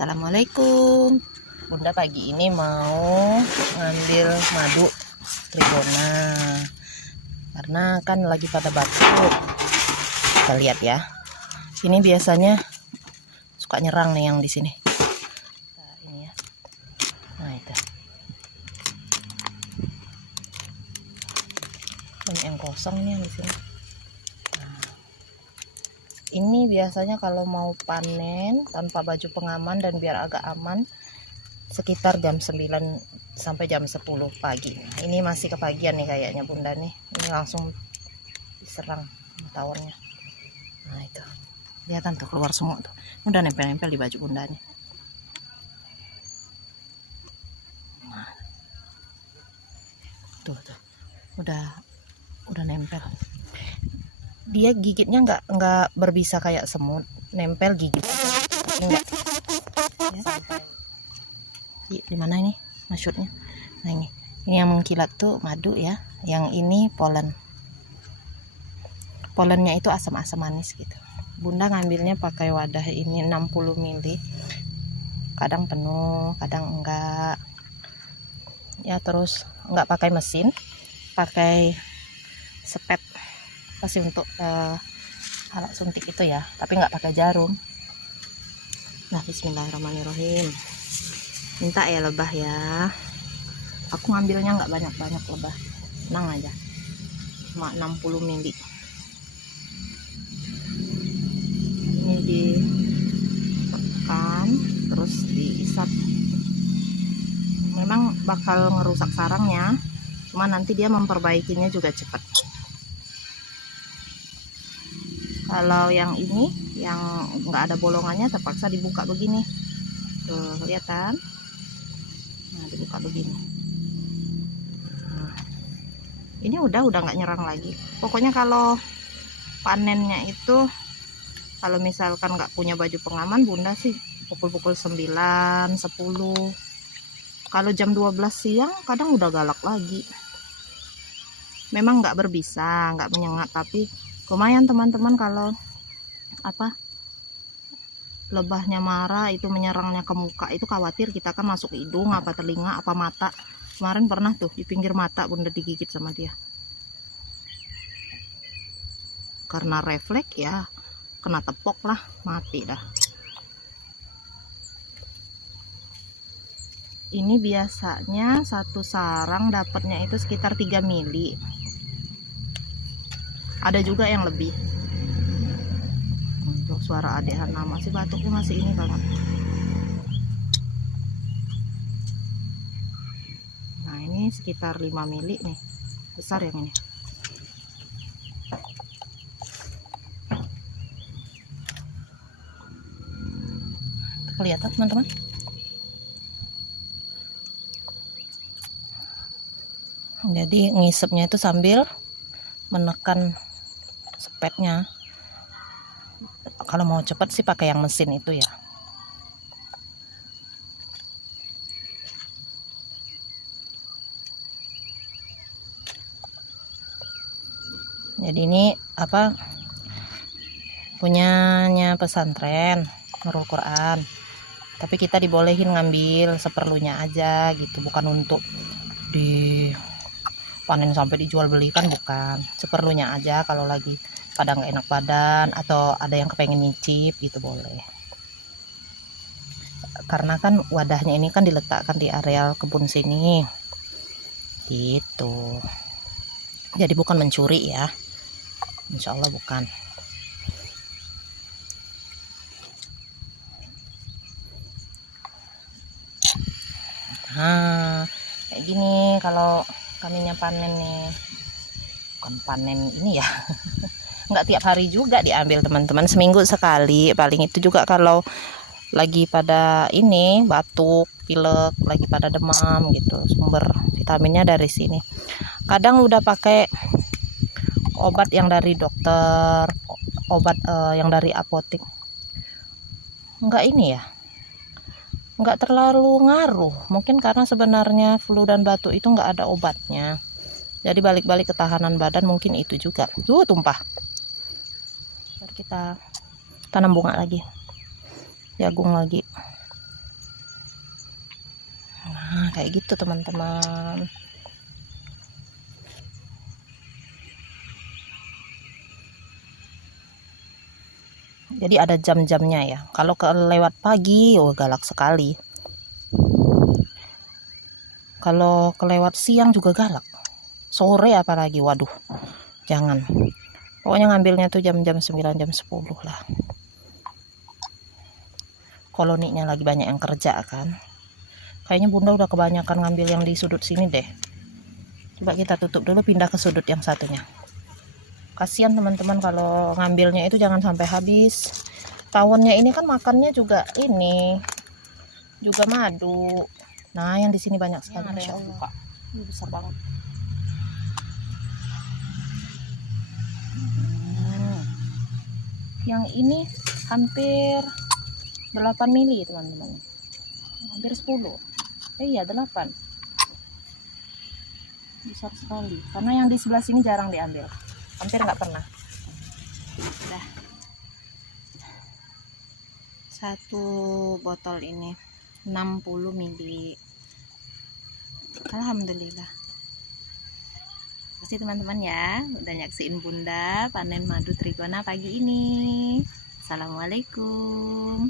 Assalamualaikum. Bunda pagi ini mau ngambil madu trigona karena kan lagi pada batuk. Kita lihat ya. Ini biasanya suka nyerang nih yang di sini. Nah, ini ya. Nah, itu. Banyak yang kosong nih yang di sini. Ini biasanya kalau mau panen tanpa baju pengaman dan biar agak aman sekitar jam 9 sampai jam 10 pagi. Ini masih kepagian nih kayaknya Bunda nih. Ini langsung diserang tawonnya. Nah itu. Kelihatan tuh keluar semua tuh. Udah nempel-nempel di baju Bunda nih. Nah. Tuh. Udah nempel. Dia gigitnya nggak berbisa kayak semut, nempel gigit enggak ya, di mana ini maksudnya. Nah ini yang mengkilat tuh madu ya, yang ini polennya itu asam-asam manis gitu. Bunda ngambilnya pakai wadah ini 60 ml, kadang penuh kadang enggak ya, terus enggak pakai mesin, pakai sepet pasti untuk alat suntik itu ya, tapi nggak pakai jarum. Nah bismillahirrahmanirrahim. Minta ya lebah ya, aku ngambilnya nggak banyak lebah, tenang aja, cuma 60 ml. Ini ditekan terus diisap. Memang bakal ngerusak sarangnya, cuma nanti dia memperbaikinya juga cepat. Kalau yang ini yang nggak ada bolongannya terpaksa dibuka begini tuh, kelihatan. Nah dibuka begini. Nah, ini udah nggak nyerang lagi. Pokoknya kalau panennya itu, kalau misalkan nggak punya baju pengaman, Bunda sih pukul-pukul 9, 10. Kalau jam 12 siang kadang udah galak lagi. Memang nggak berbisa, nggak menyengat, tapi lumayan teman-teman. Kalau lebahnya marah itu menyerangnya ke muka, itu khawatir kita kan masuk hidung apa telinga apa mata. Kemarin pernah tuh di pinggir mata Bunda digigit sama dia, karena refleks ya, kena tepok lah, mati dah. Ini biasanya satu sarang dapatnya itu sekitar 3 mili, ada juga yang lebih. Untuk suara adik Hana masih batuknya masih ini banget. Nah ini sekitar 5 mili nih, besar yang ini. Kelihatan teman-teman. Jadi ngisepnya itu sambil menekan sepetnya. Kalau mau cepat sih pakai yang mesin itu ya. Jadi ini punyanya pesantren Nurul Quran, tapi kita dibolehin ngambil seperlunya aja gitu, bukan untuk dipanen sampai dijual belikan, bukan. Seperlunya aja, kalau lagi pada nggak enak badan atau ada yang kepengen nyicip gitu boleh. Karena kan wadahnya ini kan diletakkan di areal kebun sini gitu, jadi bukan mencuri ya, insya Allah bukan. Nah kayak gini kalau kaminya panen nih, bukan panen ini ya. Nggak tiap hari juga diambil teman-teman, seminggu sekali paling. Itu juga kalau lagi pada ini batuk pilek, lagi pada demam gitu, sumber vitaminnya dari sini. Kadang udah pakai obat yang dari dokter, obat yang dari apotek, nggak ini ya, nggak terlalu ngaruh. Mungkin karena sebenarnya flu dan batuk itu nggak ada obatnya, jadi balik-balik ketahanan badan mungkin itu juga. Tuh tumpah. Ntar kita tanam bunga lagi, jagung lagi. Nah, kayak gitu teman-teman. Jadi ada jam-jamnya ya. Kalau kelewat pagi, oh galak sekali. Kalau kelewat siang juga galak. Sore apalagi, waduh, jangan. Pokoknya ngambilnya tuh jam-jam 9, jam 10 lah. Koloninya lagi banyak yang kerja kan. Kayaknya bunda udah kebanyakan ngambil yang di sudut sini deh. Coba kita tutup dulu, pindah ke sudut yang satunya. Kasihan teman-teman kalau ngambilnya itu jangan sampai habis. Tawonnya ini kan makannya juga ini, juga madu. Nah, yang di sini banyak sekali. Masya Allah. Ini besar banget. Yang ini hampir 8 mili teman-teman. Hampir 10. Iya 8. Besar sekali. Karena yang di sebelah sini jarang diambil. Hampir nggak pernah. Udah. Satu botol ini 60 mili. Alhamdulillah. Pasti teman-teman ya udah nyaksiin bunda panen madu trigona pagi ini. Assalamualaikum.